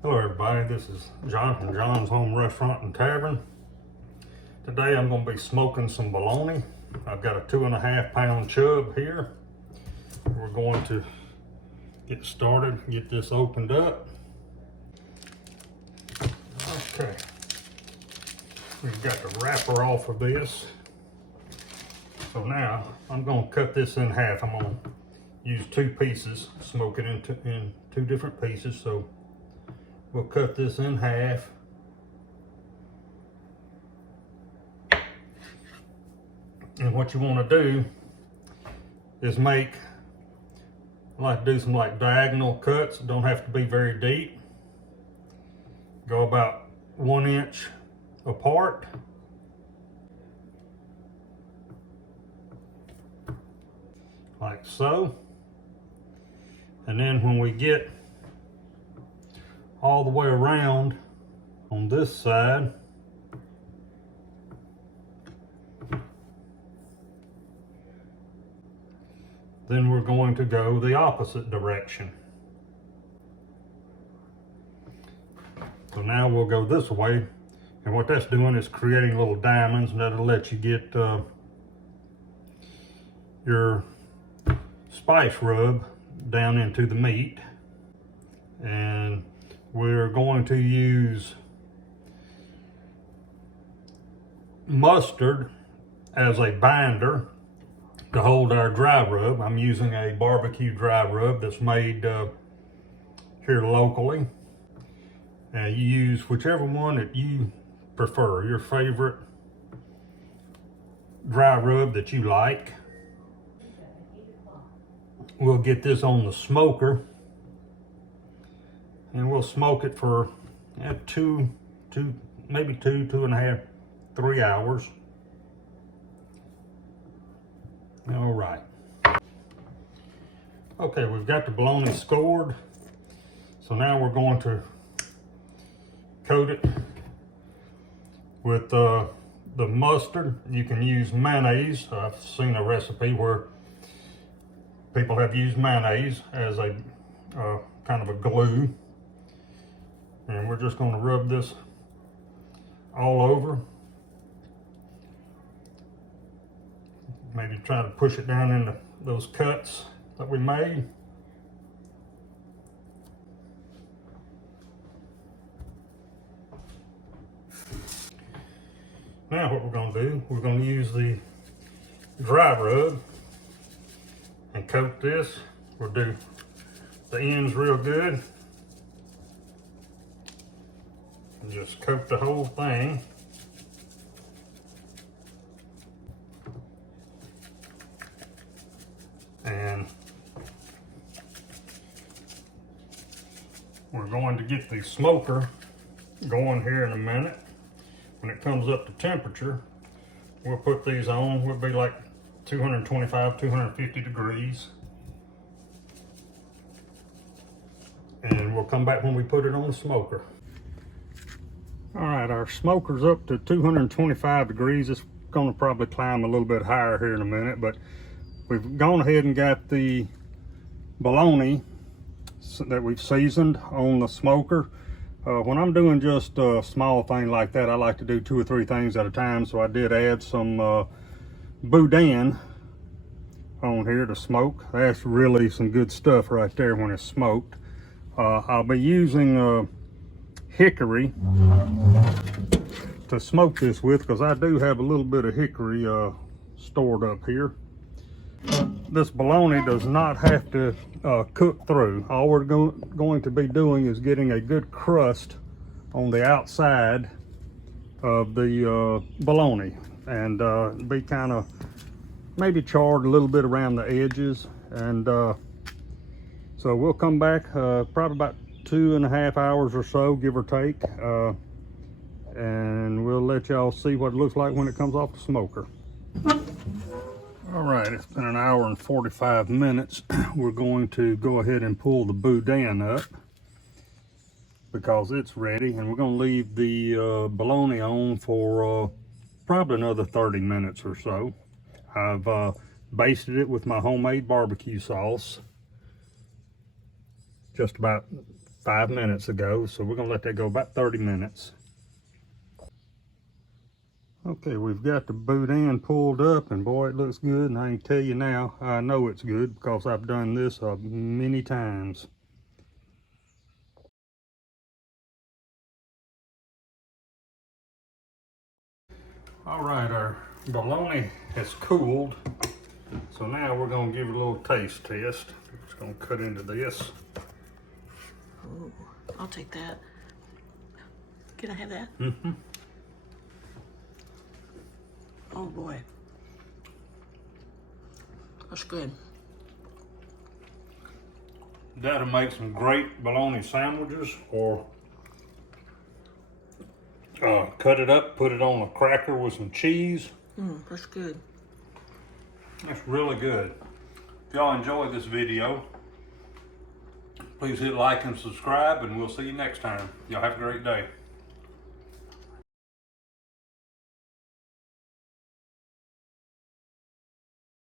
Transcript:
Hello everybody, this is John from John's Home Restaurant and Tavern. Today I'm going to be smoking some bologna. I've got a 2.5 pound chub here. We're going to get started, get this opened up. Okay, we've got the wrapper off of this. So now I'm going to cut this in half. I'm going to use 2 pieces, smoke it in 2 different pieces. So we'll cut this in half. And what you want to do is I like to do some diagonal cuts. Don't have to be very deep. Go about 1 inch apart. Like so. And then when we get all the way around on this side, then we're going to go the opposite direction. So now we'll go this way, and what that's doing is creating little diamonds, and that'll let you get your spice rub down into the meat. And we're going to use mustard as a binder to hold our dry rub. I'm using a barbecue dry rub that's made here locally. You use whichever one that you prefer, your favorite dry rub that you like. We'll get this on the smoker, and we'll smoke it for maybe 2.5, 3 hours. All right. Okay, we've got the bologna scored. So now we're going to coat it with the mustard. You can use mayonnaise. I've seen a recipe where people have used mayonnaise as a kind of a glue. And we're just going to rub this all over. Maybe try to push it down into those cuts that we made. Now what we're going to do, we're going to use the dry rub and coat this. We'll do the ends real good. And just coat the whole thing. And we're going to get the smoker going here in a minute. When it comes up to temperature, we'll put these on. We'll be like 225, 250 degrees. And we'll come back when we put it on the smoker. All right, our smoker's up to 225 degrees. It's gonna probably climb a little bit higher here in a minute, but we've gone ahead and got the bologna that we've seasoned on the smoker. When I'm doing just a small thing like that, I like to do 2 or 3 things at a time. So I did add some boudin on here to smoke. That's really some good stuff right there when it's smoked. I'll be using hickory to smoke this with, because I do have a little bit of hickory stored up here. This bologna does not have to cook through. All we're going to be doing is getting a good crust on the outside of the bologna, and be kind of maybe charred a little bit around the edges. And so we'll come back probably about 2.5 hours or so, give or take, and we'll let y'all see what it looks like when it comes off the smoker. All right, it's been 1 hour and 45 minutes. We're going to go ahead and pull the boudin up because it's ready, and we're going to leave the bologna on for probably another 30 minutes or so. I've basted it with my homemade barbecue sauce. Just about 5 minutes ago, so we're gonna let that go about 30 minutes. Okay, we've got the boudin pulled up, and boy, it looks good. And I can tell you now, I know it's good because I've done this many times. All right, our bologna has cooled, so now we're gonna give it a little taste test. We're just gonna cut into this. Ooh, I'll take that. Can I have that? Mm-hmm. Oh boy. That's good. That'll make some great bologna sandwiches, or cut it up, put it on a cracker with some cheese. That's good. That's really good. If y'all enjoyed this video, please hit like and subscribe, and we'll see you next time. Y'all have a great day.